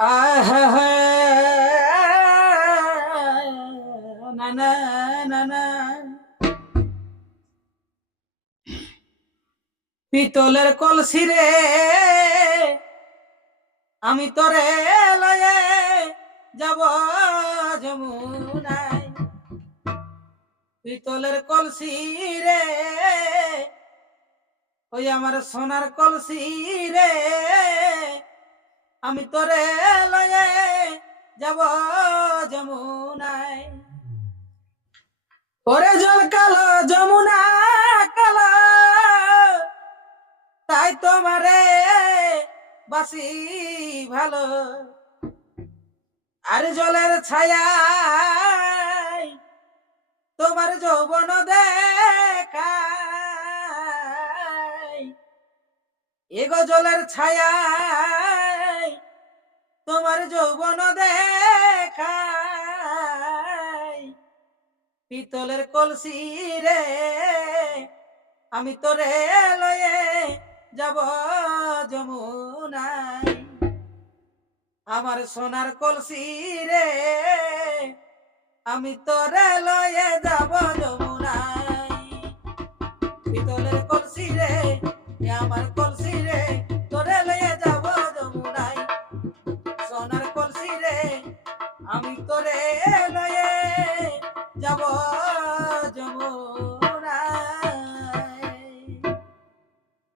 আহা না না না না পিতলের কলসি রে আমি তোরে লয়ে যাব যমুনায়। পিতলের কলসি রে ওই আমার সোনার কলসি রে আমি তোরে লয়ে যাব যমুনায়। ওরে জল কালো যমুনা কালো তাই তোমারে বাসি ভালো। আর জলের ছায়ায় তোমার যৌবন দেখায়। এগো জলের ছায়ায় তোমার যৌবন দেখায়। পিতলের কলসি রে আমি তোরে লয়ে যাব যমুনায়। আমার সোনার কলসি রে আমি তোরে লয়ে যাব যমুনায়। পিতলের কলসি রে আমার কলসি রে তোরে লয়ে যাব যমুনায়। সোনার কলসি রে আমি তোরে